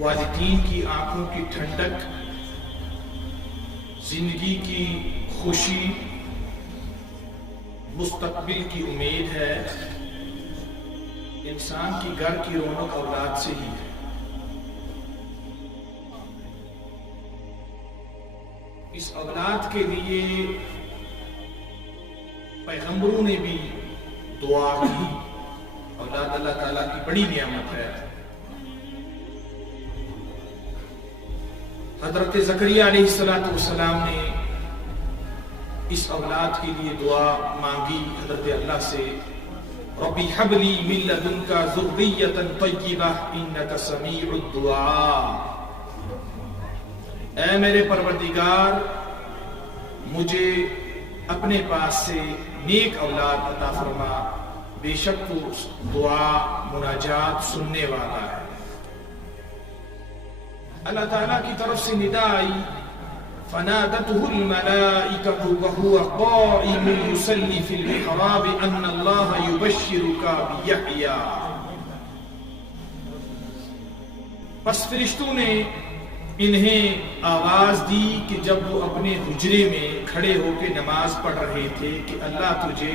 والدین کی آنکھوں کی ٹھنڈک، زندگی کی خوشی، مستقبل کی امید ہے۔ انسان کی گھر کی رونق اولاد سے ہی ہے۔ اس اولاد کے لیے پیغمبروں نے بھی دعا کی۔ اولاد اللہ تعالیٰ کی بڑی نعمت ہے۔ حضرت زکریا علیہ السلام نے اس اولاد کے لیے دعا مانگی حضرت اللہ سے، ربی حب لی من لدنک ذریۃ طیبہ انک سمیع الدعاء۔ اے میرے پروردگار، مجھے اپنے پاس سے نیک اولاد عطا فرما، بے شک تو دعا مناجات سننے والا ہے۔ اللہ تعالیٰ کی طرف سے ندا آئی، فنادته الملائکۃ وهو قائم یصلی فی المحراب ان اللہ یبشرک بیحییٰ۔ پس فرشتوں نے انہیں آواز دی کہ جب وہ اپنے حجرے میں کھڑے ہو کے نماز پڑھ رہے تھے کہ اللہ تجھے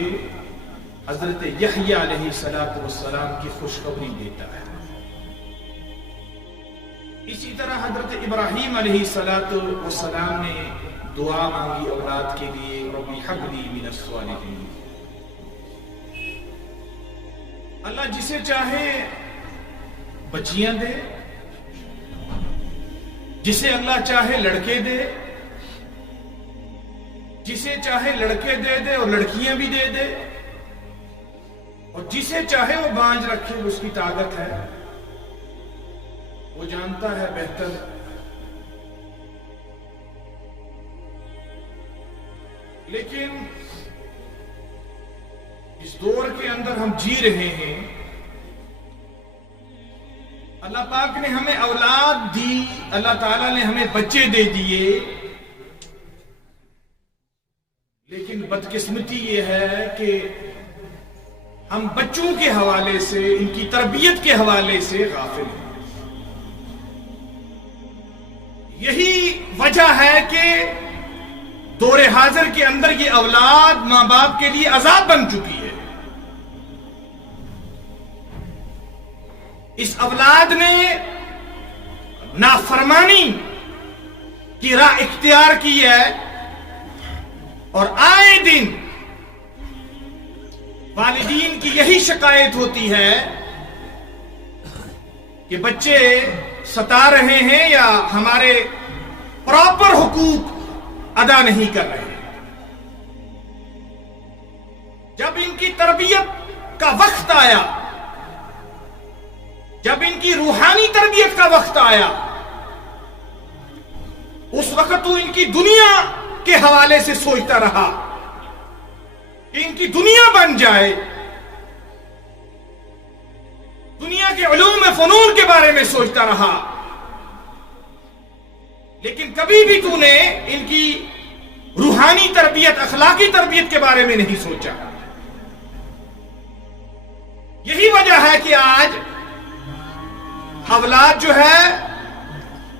حضرت یحییٰ علیہ السلام کی خوشخبری دیتا ہے۔ اسی طرح حضرت ابراہیم علیہ السلام نے دعا مانگی اولاد کے لیے، ربی حب لی من الصالحین۔ اللہ جسے چاہے بچیاں دے، جسے اللہ چاہے لڑکے دے، جسے چاہے لڑکے دے دے اور لڑکیاں بھی دے دے، اور جسے چاہے وہ بانجھ رکھے، اس کی طاقت ہے، وہ جانتا ہے بہتر۔ لیکن اس دور کے اندر ہم جی رہے ہیں، اللہ پاک نے ہمیں اولاد دی، اللہ تعالیٰ نے ہمیں بچے دے دیے، لیکن بدقسمتی یہ ہے کہ ہم بچوں کے حوالے سے، ان کی تربیت کے حوالے سے غافل ہیں۔ یہی وجہ ہے کہ دور حاضر کے اندر یہ اولاد ماں باپ کے لیے عذاب بن چکی ہے۔ اس اولاد نے نافرمانی کی راہ اختیار کی ہے، اور آئے دن والدین کی یہی شکایت ہوتی ہے کہ بچے ستا رہے ہیں یا ہمارے پراپر حقوق ادا نہیں کر رہے۔ جب ان کی تربیت کا وقت آیا، جب ان کی روحانی تربیت کا وقت آیا، اس وقت وہ ان کی دنیا کے حوالے سے سوچتا رہا کہ ان کی دنیا بن جائے، دنیا کے علوم فنون کے بارے میں سوچتا رہا، لیکن کبھی بھی تو نے ان کی روحانی تربیت، اخلاقی تربیت کے بارے میں نہیں سوچا۔ یہی وجہ ہے کہ آج اولاد جو ہے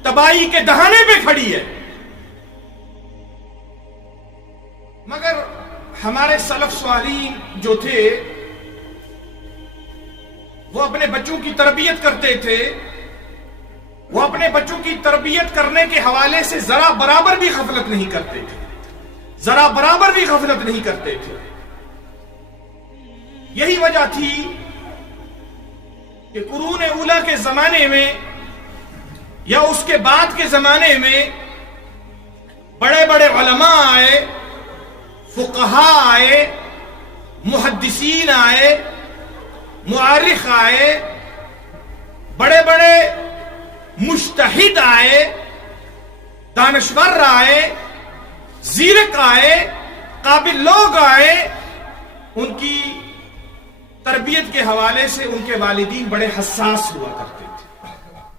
تباہی کے دہانے پہ کھڑی ہے۔ مگر ہمارے سلف صالحین جو تھے وہ اپنے بچوں کی تربیت کرتے تھے، وہ اپنے بچوں کی تربیت کرنے کے حوالے سے ذرا برابر بھی غفلت نہیں کرتے تھے، ذرا برابر بھی غفلت نہیں کرتے تھے۔ یہی وجہ تھی کہ قرون اولیٰ کے زمانے میں یا اس کے بعد کے زمانے میں بڑے بڑے علماء آئے، فقہاء آئے، محدثین آئے، معارخ آئے، بڑے بڑے مجتہد آئے، دانشور آئے، زیرک آئے، قابل لوگ آئے۔ ان کی تربیت کے حوالے سے ان کے والدین بڑے حساس ہوا کرتے تھے،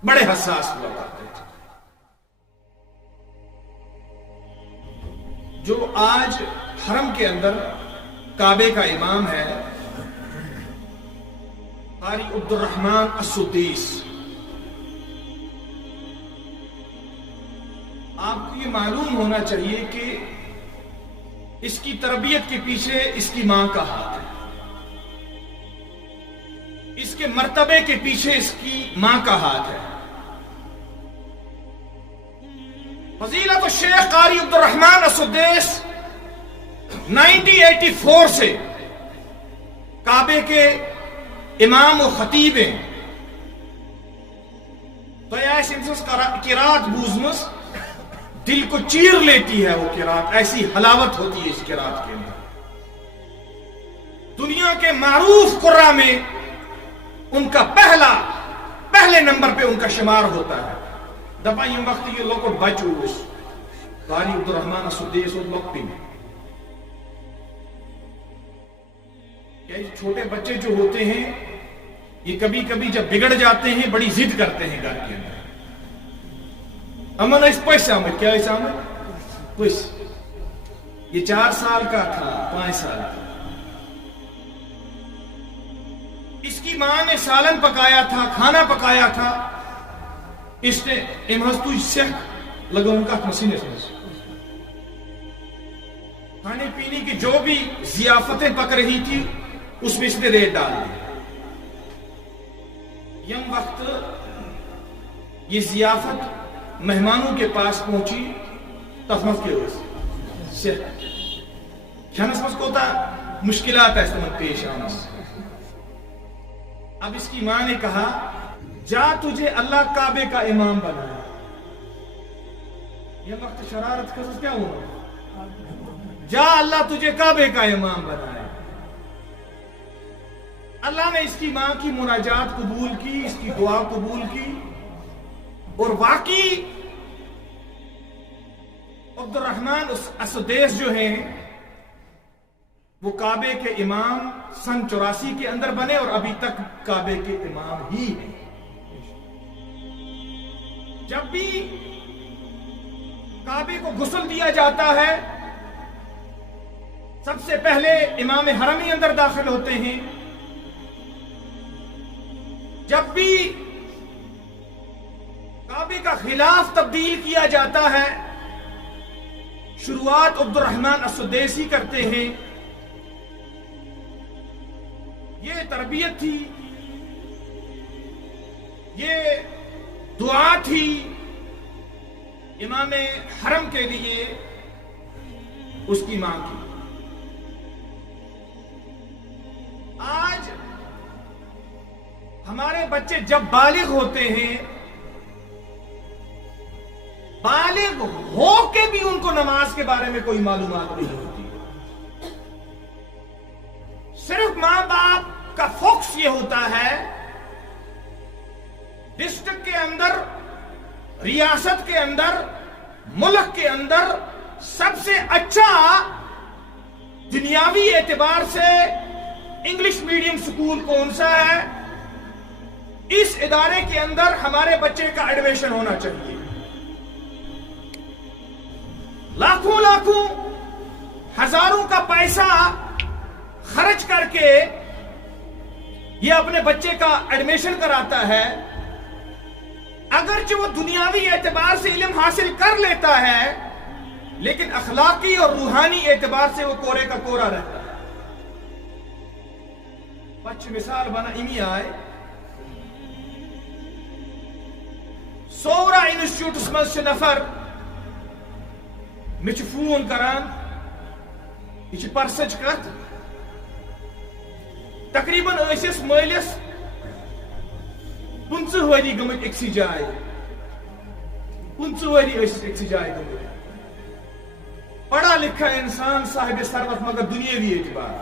بڑے حساس ہوا کرتے تھے۔ جو آج حرم کے اندر کعبے کا امام ہے قاری عبد الرحمن السدیس، معلوم ہونا چاہیے کہ اس کی تربیت کے پیچھے اس کی ماں کا ہاتھ ہے، اس کے مرتبے کے پیچھے اس کی ماں کا ہاتھ ہے۔ فضیلت الشیخ قاری عبد الرحمن السدیس 1984 سے کعبے کے امام و خطیب ہیں۔ تو ایسی قرات بوزمس دل کو چیر لیتی ہے، وہ قرات ایسی حلاوت ہوتی ہے اس قرات کے اندر۔ دنیا کے معروف قرآ میں ان کا پہلے نمبر پہ ان کا شمار ہوتا ہے۔ دپا یہ وقت یہ لوگ بچو اس قاری عبد الرحمن السدیس اور لوگ چھوٹے بچے جو ہوتے ہیں یہ کبھی کبھی جب بگڑ جاتے ہیں بڑی ضد کرتے ہیں گھر کے اندر۔ امن اس پیسے آمد کیا اس آمد پیس، یہ 4 سال کا تھا 5 سال کا، اس کی ماں نے سالن پکایا تھا، کھانا پکایا تھا، اس نے امہستو سیخ لگا ان کا مسینے سے کھانے پینے کی جو بھی ضیافتیں پک رہی تھی اس میں اس نے ریت ڈال دی۔ یم وقت یہ ضیافت مہمانوں کے پاس پہنچی تفمت کے وجہ کھانس مس کوتا مشکلات ہے استعمال پیش آمس۔ اب اس کی ماں نے کہا جا تجھے اللہ کعبے کا امام بنایا۔ یہ وقت شرارت کا کیا ہوا؟ جا اللہ تجھے کعبے کا امام بنایا۔ اللہ نے اس کی ماں کی مناجات قبول کی، اس کی دعا قبول کی، اور واقعی عبد الرحمن السدیس جو ہیں وہ کعبے کے امام سن 84 کے اندر بنے اور ابھی تک کعبے کے امام ہی ہیں۔ جب بھی کعبے کو غسل دیا جاتا ہے سب سے پہلے امام حرمی اندر داخل ہوتے ہیں۔ جب بھی کعبے کا غلاف تبدیل کیا جاتا ہے شروعات عبد الرحمن السدیسی کرتے ہیں۔ یہ تربیت تھی، یہ دعا تھی امام حرم کے لیے اس کی ماں کی۔ آج ہمارے بچے جب بالغ ہوتے ہیں، بالغ ہو کے بھی ان کو نماز کے بارے میں کوئی معلومات نہیں ہوتی۔ صرف ماں باپ کا فوکس یہ ہوتا ہے ڈسٹرکٹ کے اندر، ریاست کے اندر، ملک کے اندر سب سے اچھا دنیاوی اعتبار سے انگلش میڈیم سکول کون سا ہے، اس ادارے کے اندر ہمارے بچے کا ایڈمیشن ہونا چاہیے۔ لاکھوں ہزاروں کا پیسہ خرچ کر کے یہ اپنے بچے کا ایڈمیشن کراتا ہے، اگرچہ وہ دنیاوی اعتبار سے علم حاصل کر لیتا ہے لیکن اخلاقی اور روحانی اعتبار سے وہ کورے کا کورا رہتا ہے۔ بچ مثال بنا امی آئے سورا انسٹیٹیوٹس مز نفر مجھ فون کران، یہ پرسچ کت تقریباً ایسس مالس 15 ؤری گمت اکسی جائے، 15 ؤری ایسس اکسی جائے گمت، پڑھا لکھا انسان صاحب ثروت مگر دنیاوی اعتبار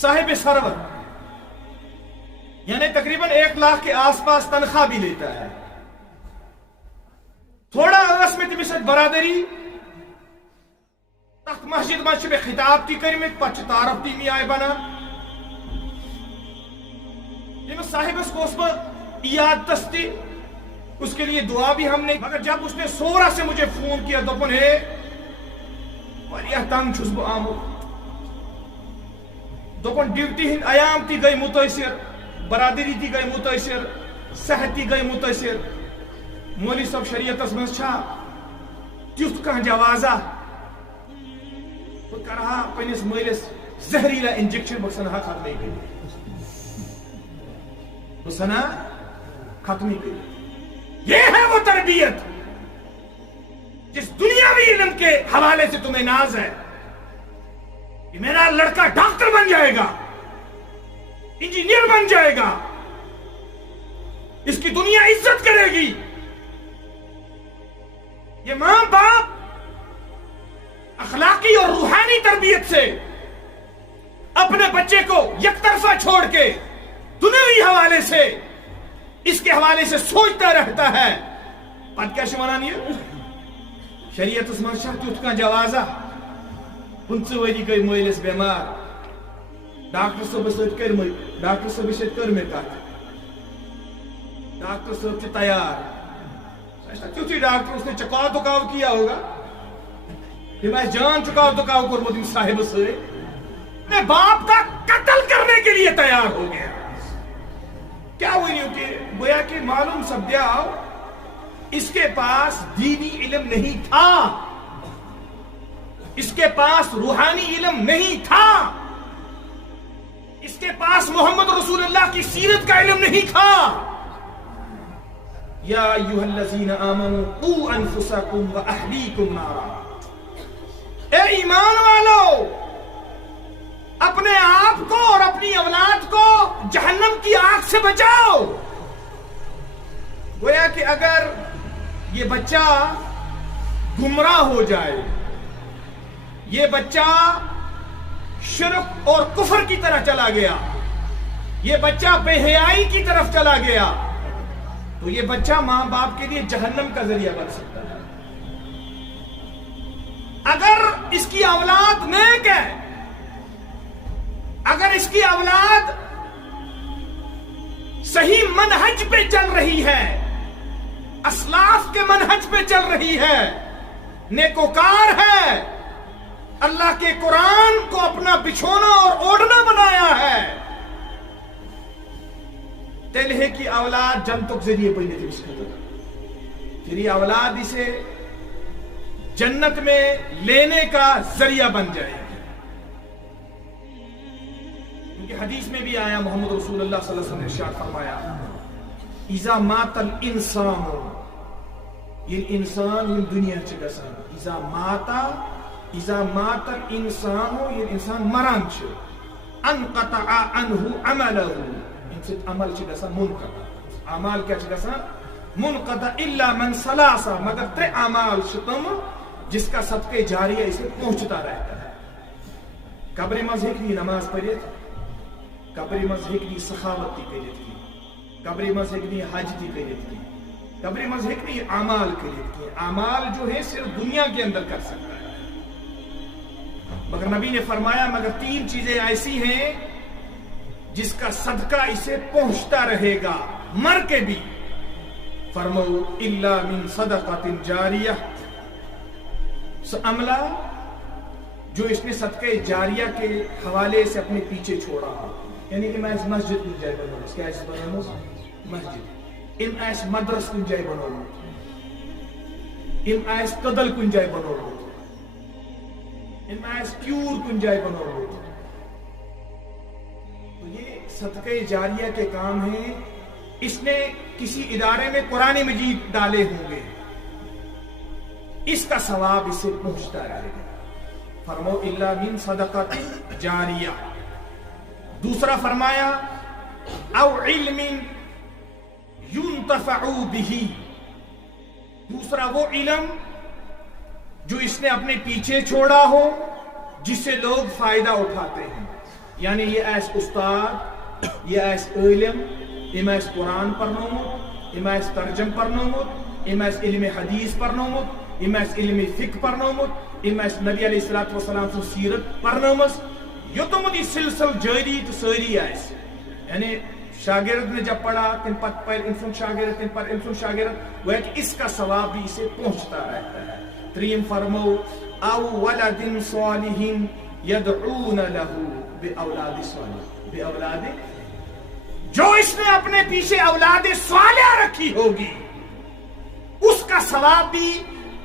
صاحب ثروت، یعنی تقریباً 1 لاکھ کے آس پاس تنخواہ بھی لیتا ہے۔ تھوڑا اس میں تمس برادری تخت مسجد میں خطاب تی کرمت پچ تعارف تی می آئے بنا تمس صاحبس کو اس پر یاد تستی، اس کے لیے دعا بھی ہم نے، مگر جب اس نے سورا سے مجھے فون کیا دوپن ہے واریاہ تنگ چھس بہ آمت، دوپن ڈیوٹی ہند ایام تی گئی متاثر، برادری تی گئی متاثر، صحت تی گئی متاثر، مولوی صاحب شریعت مز چھا تیُتھ کانٛہہ جوازا بہٕ کرٕ ہا پننِس مٲلِس زہریلا انجیکشن بہٕ ژھٕنہٕ ہا ختمٕے کٔرِتھ بہٕ ژھٕنہٕ ہا ختمٕے کٔرِتھ یہ ہے وہ تربیت جس دنیاوی علم کے حوالے سے تمہیں ناز ہے کہ میرا لڑکا ڈاکٹر بن جائے گا، انجینئر بن جائے گا، اس کی دنیا عزت کرے گی. یہ ماں باپ اخلاقی اور روحانی تربیت سے اپنے بچے کو یک طرفہ چھوڑ کے دنیاوی حوالے سے اس کے حوالے سے سوچتا رہتا ہے. پتہ کیا چھُ ونان یہ شریعتس منٛز چھا تیُتھ کانٛہہ جوازا 15 ؤری گٔے مٲلِس بٮ۪مار، ڈاکٹر صٲبس سۭتۍ کٔر مےٚ کتھ، ڈاکٹر صٲب چھُ تیار. تیُتھُے ڈاکٹر اس نے چکاو دکاو کیا ہوگا، تم آسہِ جان چکاو دکاو کوٚرمُت أمِس صاحبس سۭتۍ، میں باپ کا قتل کرنے کے لیے تیار ہو گیا. کیا ؤنِو کہ گویا کہ معلوم سپدیو اس کے پاس دینی علم نہیں تھا، اس کے پاس روحانی علم نہیں تھا، اس کے پاس محمد رسول اللہ کی سیرت کا علم نہیں تھا. یا ایھا الذین آمنوا قوا انفسکم واہلیکم نارا، اے ایمان والو اپنے آپ کو اور اپنی اولاد کو جہنم کی آگ سے بچاؤ. گویا کہ اگر یہ بچہ گمراہ ہو جائے، یہ بچہ شرک اور کفر کی طرح چلا گیا، یہ بچہ بے حیائی کی طرف چلا گیا، تو یہ بچہ ماں باپ کے لیے جہنم کا ذریعہ بن سکتا ہے. اگر اس کی اولاد نیک ہے، اگر اس کی اولاد صحیح منہج پہ چل رہی ہے، اسلاف کے منہج پہ چل رہی ہے، نیکوکار ہے، اللہ کے قرآن کو اپنا بچھونا اور اوڑھنا بنایا ہے، تیلے کی اولاد جنتک ذریعے بنت اس خطر، تیری اولاد اسے جنت میں لینے کا ذریعہ بن جائے گی. کیونکہ حدیث میں بھی آیا، محمد رسول اللہ صلی اللہ علیہ وسلم نے ارشاد فرمایا اذا مات الانسان، یہ انسان یہ دنیا چھ گژھان، اذا مات الانسان، یہ انسان مران چھ، انقطع عنہ عملہ، ان سے عمل چھ گژھان منقطع، اعمال کیا چھ گژھان منقطع، الا من ثلاثہ، مگر 3 اعمال چھ تم جس کا صدقہ جاریہ اسے پہنچتا رہتا ہے. قبر مز ہیکنی نماز پڑھت، قبر مز ہیکنی سخاوت تی کرت کی، قبر مز ہیکنی حج تی کرت کی، قبر مز ہیکنی اعمال کرت کی. اعمال جو ہے صرف دنیا کے اندر کر سکتا ہے، مگر نبی نے فرمایا مگر 3 چیزیں ایسی ہیں جس کا صدقہ اسے پہنچتا رہے گا مر کے بھی. فرماؤ الا من صدقۃ جاریہ، عملہ جو اس نے صدقہ جاریہ کے حوالے سے اپنے پیچھے چھوڑا ہو، یعنی کہ میں اس مسجد کن جائے بنو، کیا اس بنو مسجد، ام ایس مدرس کن جائے بنو، ام ایس قدل کن جائے بنو، ام ایس کیور کن جائے بنو. تو یہ صدقہ جاریہ کے کام ہیں. اس نے کسی ادارے میں قرآن مجید ڈالے ہوں گے، اس کا ثواب اسے پہنچتا رہے گا. فرماؤ الا من صدقۃ جاریہ. دوسرا فرمایا او علم ينتفع به، دوسرا وہ علم جو اس نے اپنے پیچھے چھوڑا ہو جس سے لوگ فائدہ اٹھاتے ہیں. یعنی یہ ایس استاد، یہ ایس علم، ام ایس قرآن پرنومت، ام ایس ترجم پرنومت، ام ایس علم حدیث پرنومت، ام ایس علم فقہ پرنومت، ام ایس نبی علیہ الصلوۃ والسلام سن سیرت پرنومس، یوتم دی سلسل جاری تو ساری آئس. یعنی شاگرد نے جب پڑھا تم پت پر انسان شاگرد، تم پر انسان شاگرد، وہ ہے کہ اس کا ثواب بھی اسے پہنچتا رہتا ہے. تریم فرمو او ولد صالح يدعون له باولاد صالح، باولاد، جو اس نے اپنے پیچھے اولاد صالحہ رکھی ہوگی اس کا ثواب بھی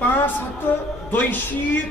572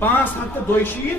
572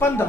15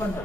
15।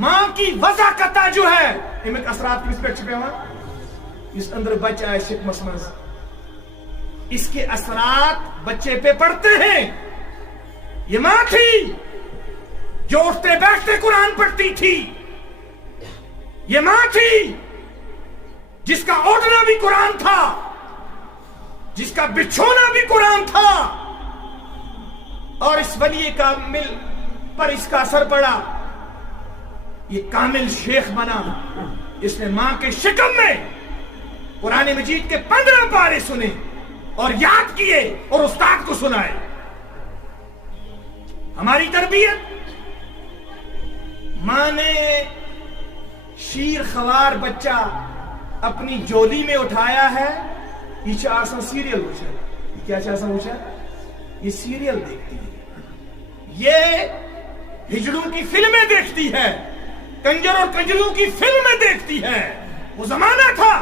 ماں کی وضع کا تاجو ہے امیک اثرات کس پہ چھپے ہوا اس اندر بچہ ہے شکمس مز اس کے اثرات بچے پہ پڑتے ہیں. یہ ماں تھی جو اٹھتے بیٹھتے قرآن پڑھتی تھی. یہ ماں تھی جس کا اوڑھنا بھی قرآن تھا, جس کا بچھونا بھی قرآن تھا, اور اس ولی کامل پر اس کا اثر پڑا. یہ کامل شیخ بنا, اس نے ماں کے شکم میں قرآن مجید کے 15 پارے سنے اور یاد کیے اور استاد کو سنائے. ہماری تربیت ماں نے شیر خوار بچہ اپنی جولی میں اٹھایا ہے, پیچھے آسان سیریل پوچھا, کیا چاہتا پوچھا, یہ سیریل دیکھتی ہے, یہ ہجڑوں کی فلمیں دیکھتی ہے, کنجر اور کنجروں کی فلمیں دیکھتی ہے. وہ زمانہ تھا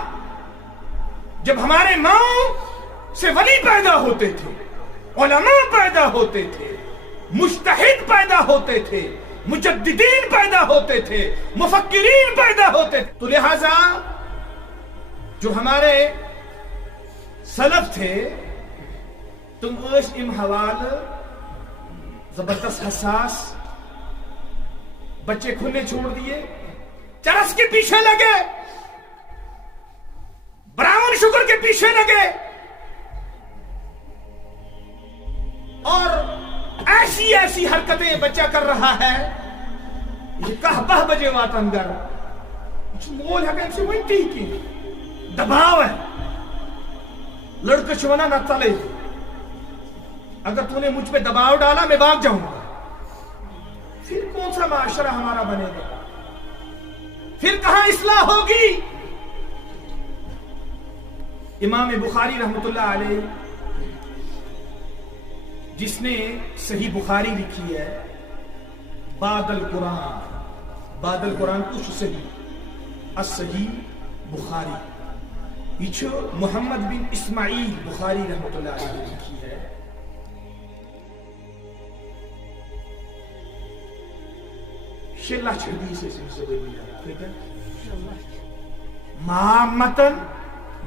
جب ہمارے ماؤں سے ولی پیدا ہوتے تھے, علماء پیدا ہوتے تھے, مجتہد پیدا ہوتے تھے, مجددین پیدا ہوتے تھے, مفکرین پیدا ہوتے تھے. تو لہذا جو ہمارے سلف تھے تم اس ام حوال زبردست حساس, بچے کھلنے چھوڑ دیے, چرس کے پیچھے لگے, براؤن شوگر کے پیچھے لگے, اور ایسی ایسی حرکتیں بچہ کر رہا ہے. یہ کہہ بہ بجے واتن گر مول ہے کہ ونٹی کی دباؤ ہے. لڑکا چونا نہ تلے, اگر تو نے مجھ پہ دباؤ ڈالا میں بھاگ جاؤں گا. پھر کون سا معاشرہ ہمارا بنے گا, پھر کہاں اصلاح ہوگی. امام بخاری رحمت اللہ علیہ جس نے صحیح بخاری لکھی ہے, بعد القرآن کچھ صحیح الصحیح بخاری, پیچھے محمد بن اسماعیل بخاری رحمت اللہ علیہ لکھی ہے. شلہ چھڑی سے ٹھیک ہے, مع متن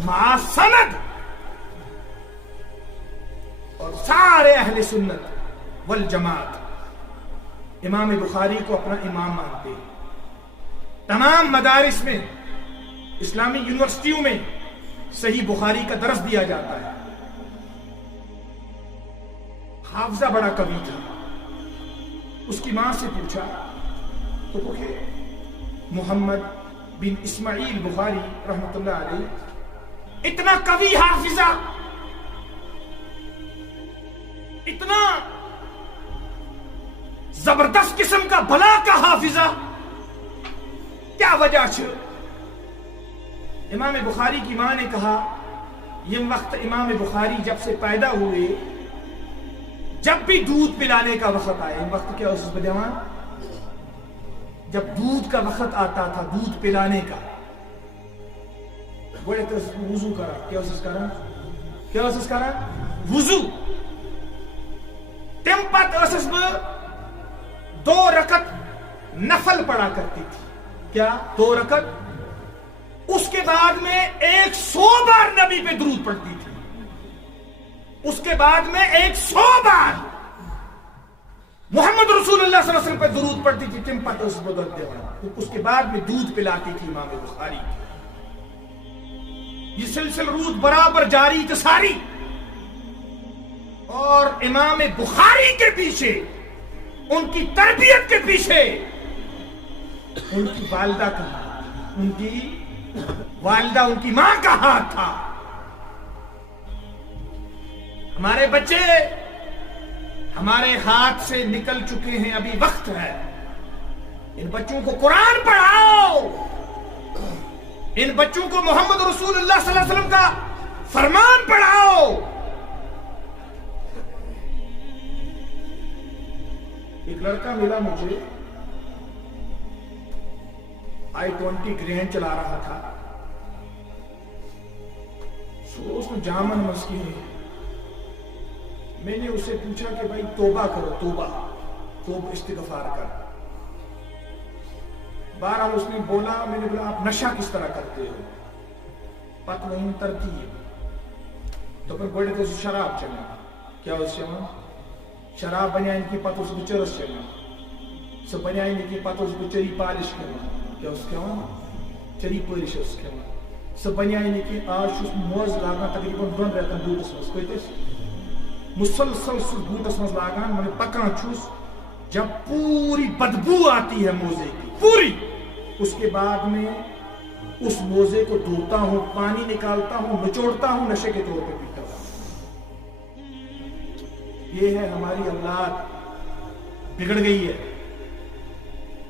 مع سند, اور سارے اہل سنت والجماعت امام بخاری کو اپنا امام مانتے ہیں. تمام مدارس میں, اسلامی یونیورسٹیوں میں صحیح بخاری کا درس دیا جاتا ہے. حافظہ بڑا قوی تھا. اس کی ماں سے پوچھا تو کہ محمد بن اسماعیل بخاری رحمت اللہ علیہ اتنا قوی حافظہ, اتنا زبردست قسم کا بلا کا حافظہ, کیا وجہ چھ؟ امام بخاری کی ماں نے کہا یہ وقت امام بخاری جب سے پیدا ہوئے جب بھی دودھ پلانے کا وقت آئے, وقت کیا اس بدیوان, جب دودھ کا وقت آتا تھا دودھ پلانے کا, بڑے تو وضو کرا, کیا اس کرا وضو. تم پت اسس ب 2 رکعت نفل پڑھا کرتی تھی. کیا 2 رکعت, اس کے بعد میں 100 بار نبی پہ درود پڑھتی تھی. اس کے بعد میں 100 بار محمد رسول اللہ صلی اللہ علیہ وسلم پہ درود پڑھتی تھی. تم پت اس بدل دیوانا, اس کے بعد میں دودھ پلاتی تھی امام بخاری. یہ سلسل رود برابر جاری تساری. اور امام بخاری کے پیچھے, ان کی تربیت کے پیچھے ان کی والدہ کا, ان کی ماں کا ہاتھ تھا. ہمارے بچے ہمارے ہاتھ سے نکل چکے ہیں, ابھی وقت ہے. ان بچوں کو قرآن پڑھاؤ, ان بچوں کو محمد رسول اللہ صلی اللہ علیہ وسلم کا فرمان پڑھاؤ. ایک لڑکا ملا مجھے, i20 گرینڈ چلا رہا تھا. اس میں جامن مسکی ہے. میں نے اسے پوچھا کہ بھائی توبہ کرو, توبہ استغفار کر. بہرحال اس نے بولا, میں نے بولا آپ نشہ کس طرح کرتے ہو؟ پت وہیں ترتیب تو پھر گوڑے تو شراب چلنا کیا اس چلنا شراب بنیا ان کی پت اس بچرس چلنا سو بنیا ان کی پت اس بچری پالش کرنا کیا اس کے چری پالش اس کے سو بنیا ان کی آج اس موز لاگنا تقریباً 2 رٮ۪تن بوٹس مز کتس مسلسل سو بوٹس مز لاگان میں پکان چھس جب پوری بدبو آتی ہے موزے کی پوری, اس کے بعد میں اس موزے کو دھوتا ہوں, پانی نکالتا ہوں, نچوڑتا ہوں, نشے کے طور پہ پیتا ہوں. یہ ہے ہماری اولاد بگڑ گئی ہے,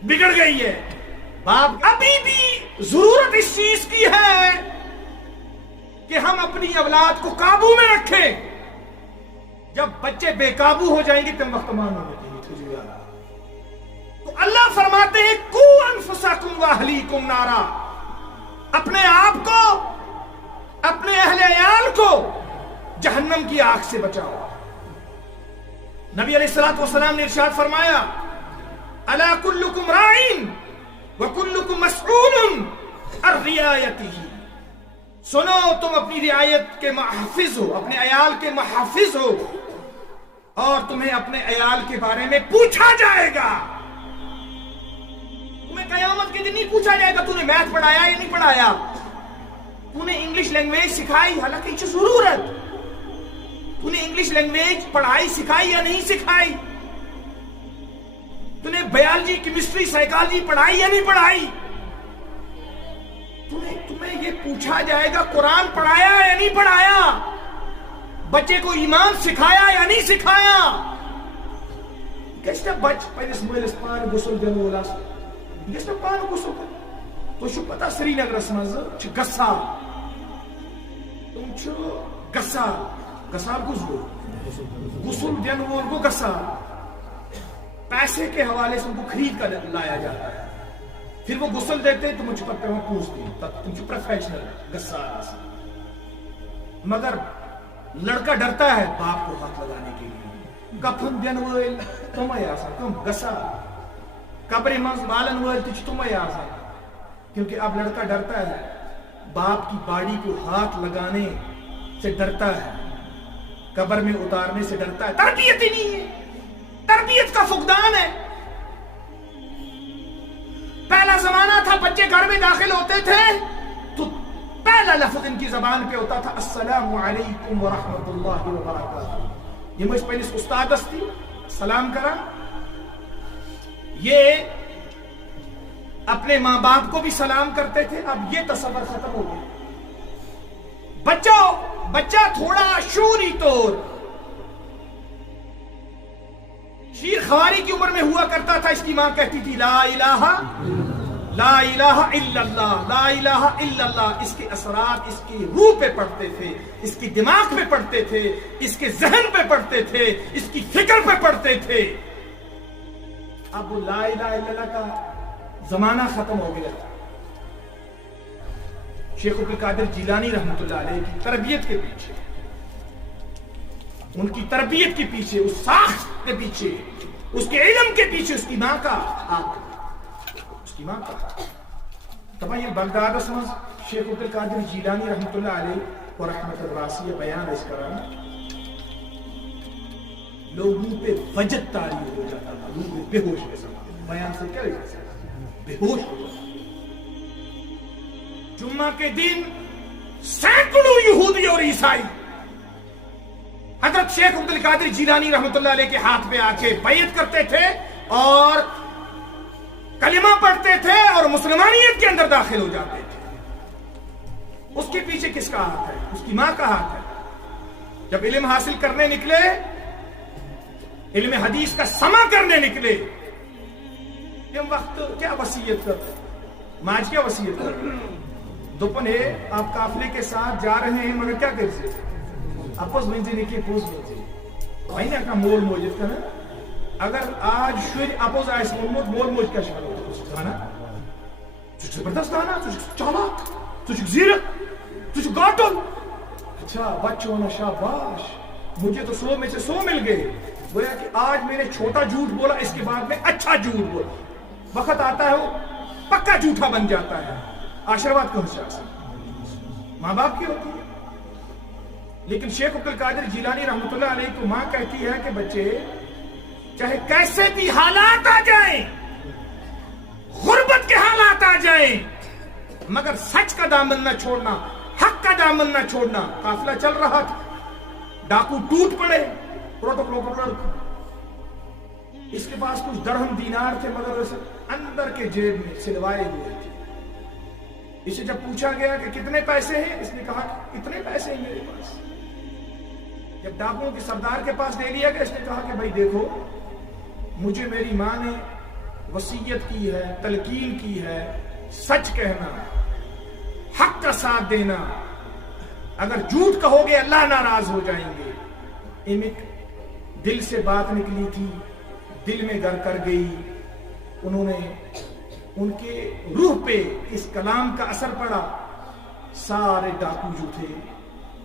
بگڑ گئی ہے. باپ ابھی بھی ضرورت اس چیز کی ہے کہ ہم اپنی اولاد کو قابو میں رکھیں. جب بچے بے قابو ہو جائیں گے تم وقت مان ہونے کی تو اللہ فرماتے ہیں کو انفسکم واہلیکم نارا, اپنے آپ کو اپنے اہل عیال کو جہنم کی آگ سے بچاؤ. نبی علیہ الصلوۃ والسلام نے ارشاد فرمایا الا کلکم راعٍ وکلکم مسئول عن رعایتہ, سنو تم اپنی رعایت کے محافظ ہو, اپنے عیال کے محافظ ہو, اور تمہیں اپنے عیال کے بارے میں پوچھا جائے گا. تمہیں قیامت کے دن نہیں پوچھا جائے گا تو نے میتھ پڑھایا یا نہیں پڑھایا, تو نے انگلش لینگویج سکھائی, حالانکہ یہ ضرورت, تو نے انگلش لینگویج پڑھائی سکھائی یا نہیں سکھائی, تو نے بایولوجی کیمسٹری سائیکالوجی پڑھائی یا نہیں پڑھائی, تمہیں یہ پوچھا جائے گا قرآن پڑھایا یا نہیں پڑھایا, بچے کو ایمان سکھایا یا نہیں سکھایا. گژھِ نا بچہ پننس مٲلِس پانہٕ غسل دِنہٕ وول آسُن, گژھِ نا پانہٕ غسل دِنہٕ. تۄہہِ چھُو پتہ سری نگرس منٛز چھِ گژھان, تِم چھِ گژھان, گژھان کُس گوٚو غسل دِنہٕ وول گوٚو گژھان, پیسے کے حوالے سے ان کو خرید کر لایا جاتا ہے, پھر وہ غسل دیتے ہیں تم چھو پتہ پیوان پوچھتے ہیں, تم چھو پروفیشنل گژھان آسان. مگر لڑکا ڈرتا ہے باپ کو ہاتھ لگانے کے لیے, کفن دین وٲلۍ تمے آسان, کم گژھان قبرِ منٛز والن وٲلۍ تہِ چھِ تمے آسان, کیونکہ اب لڑکا ڈرتا ہے, باپ کی باڈی کو ہاتھ لگانے سے ڈرتا ہے, قبر میں اتارنے سے ڈرتا ہے. تربیت ہی نہیں ہے, تربیت کا فقدان ہے. پہلا زمانہ تھا بچے گھر میں داخل ہوتے تھے تو پہلا لفظ ان کی زبان پہ ہوتا تھا السلام علیکم ورحمۃ اللہ وبرکاتہ. یہ مجھ پہلے استادس تھی سلام کرا, یہ اپنے ماں باپ کو بھی سلام کرتے تھے. اب یہ تصور ختم ہو گیا. بچہ تھوڑا شعوری طور شیر خواری کی عمر میں ہوا کرتا تھا, اس کی ماں کہتی تھی لا الہ الا اللہ, لا الہ الا اللہ. اس کے اثرات اس کی روح پہ پڑتے تھے, اس کی دماغ پہ پڑتے تھے, اس کے ذہن پہ پڑتے تھے, اس کی فکر پہ پڑتے تھے. اب وہ لا الہ الا اللہ کا زمانہ ختم ہو گیا. شیخ عبد القادر جیلانی رحمۃ اللہ علیہ کی تربیت کے پیچھے, ان کی تربیت کے پیچھے, اس ساخت کے پیچھے, اس کے علم کے پیچھے اس کی ماں کا ہاتھ, اس کی ماں کا. تب یہ بغداد اسمز شیخ عبد القادر جیلانی رحمۃ اللہ علیہ اور رحمت الراسیہ بیان اس کرام لوگوں پہ وجد طاری ہو جاتا تھا, لوگ بے ہوش کے ساتھ بیان سے کیا بے ہوش ہو جاتا. جمعہ کے دن سینکڑوں یہودی اور عیسائی حضرت شیخ عبد القادر جیلانی رحمۃ اللہ علیہ کے ہاتھ پہ آ کے بیعت کرتے تھے اور کلمہ پڑھتے تھے اور مسلمانیت کے اندر داخل ہو جاتے تھے. اس کے پیچھے کس کا ہاتھ ہے؟ اس کی ماں کا ہاتھ ہے. جب علم حاصل کرنے نکلے, علم حدیث کا سما کرنے نکلے, تم وقت کیا وصیت کرتے, ماج کیا وصیت کرتے, دوپن ہے آپ قافلے کے ساتھ جا رہے ہیں مگر کیا کرتے اپس ونزی نہیں کہ پوز ونزی وہیں کا مول موجود کرنا. اگر آج شر اپوز آئیس مول موج کیا شکل ہوتا ہے دانا, تو زبردست دانا, تو چالاک, تو زیرک, تو گاٹل. اچھا بچوں نے شاباش, مجھے تو 100 میں سے 100 مل گئے. گویا کہ آج میں نے چھوٹا جھوٹ بولا, اس کے بعد میں اچھا جھوٹ بولا. وقت آتا ہے پکا جھوٹا بن جاتا ہے. آشرواد کون سا ماں باپ کی ہوتی ہے. لیکن شیخ عبد القادر جیلانی رحمۃ اللہ علیہ کو ماں کہتی ہے کہ بچے چاہے کیسے بھی حالات آ جائیں, غربت کے حالات آ جائیں, مگر سچ کا دامن نہ چھوڑنا, حق کا دامن نہ چھوڑنا. قافلہ چل رہا تھا, ڈاکو ٹوٹ پڑے, پروٹوکول اس کے پاس کچھ درہم دینار تھے مگر اندر کے جیب میں سلوائے ہوئے تھے. اسے جب پوچھا گیا کہ کتنے پیسے ہیں, اس نے کہا اتنے پیسے ہیں میرے پاس. جب ڈاکوؤں کے سردار کے پاس دے لیا گیا, اس نے کہا کہ بھائی دیکھو, مجھے میری ماں نے وصیت کی ہے, تلقین کی ہے, سچ کہنا, حق کا ساتھ دینا, اگر جھوٹ کہو گے اللہ ناراض ہو جائیں گے. دل سے بات نکلی تھی, دل میں گر کر گئی. انہوں نے ان کے روح پہ اس کلام کا اثر پڑا. سارے ڈاکو جو تھے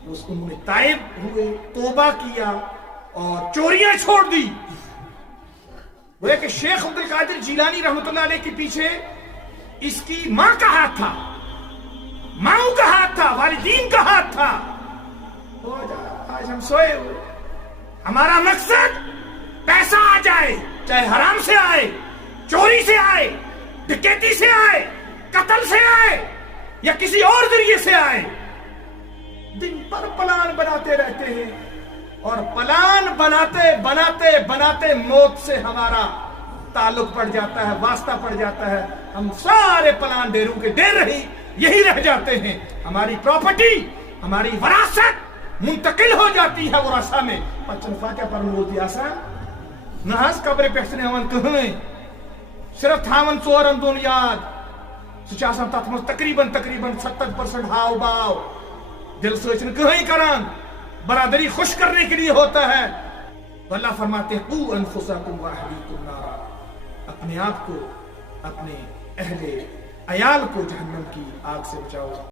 انہوں نے تائب ہوئے, توبہ کیا اور چوریاں چھوڑ دی. وہ کہ شیخ عبد القادر جیلانی رحمۃ اللہ علیہ کے پیچھے اس کی ماں کا ہاتھ تھا, ماؤں کا ہاتھ تھا, والدین کا ہاتھ تھا. آج ہم سوئے ہوئے, ہمارا مقصد پیسہ آ جائے, چاہے حرام سے آئے, چوری سے آئے, ڈکیتی سے آئے, قتل سے آئے یا کسی اور ذریعے سے آئے, دن پر پلان بناتے رہتے ہیں. اور پلان بناتے بناتے بناتے موت سے ہمارا تعلق پڑ جاتا ہے, واسطہ پڑ جاتا ہے. ہم سارے پلان ڈیروں کے ڈیر رہی یہی رہ جاتے ہیں. ہماری پراپرٹی, ہماری وراثت منتقل ہو جاتی ہے ورثہ میں. پچن فاتحہ پڑھنا بولتی آسان نہ, قبر پہ ہون کہیں صرف تھاون ژورن دون یاد. سہ تک من تقریباً 70% ہاؤ باؤ, دل سوچن کہیں کران, برادری خوش کرنے کے لیے ہوتا ہے. تو اللہ فرماتے ہیں قوا انفسکم واہلیکم نارا, اپنے آپ کو, اپنے اہل عیال کو جہنم کی آگ سے بچاؤ.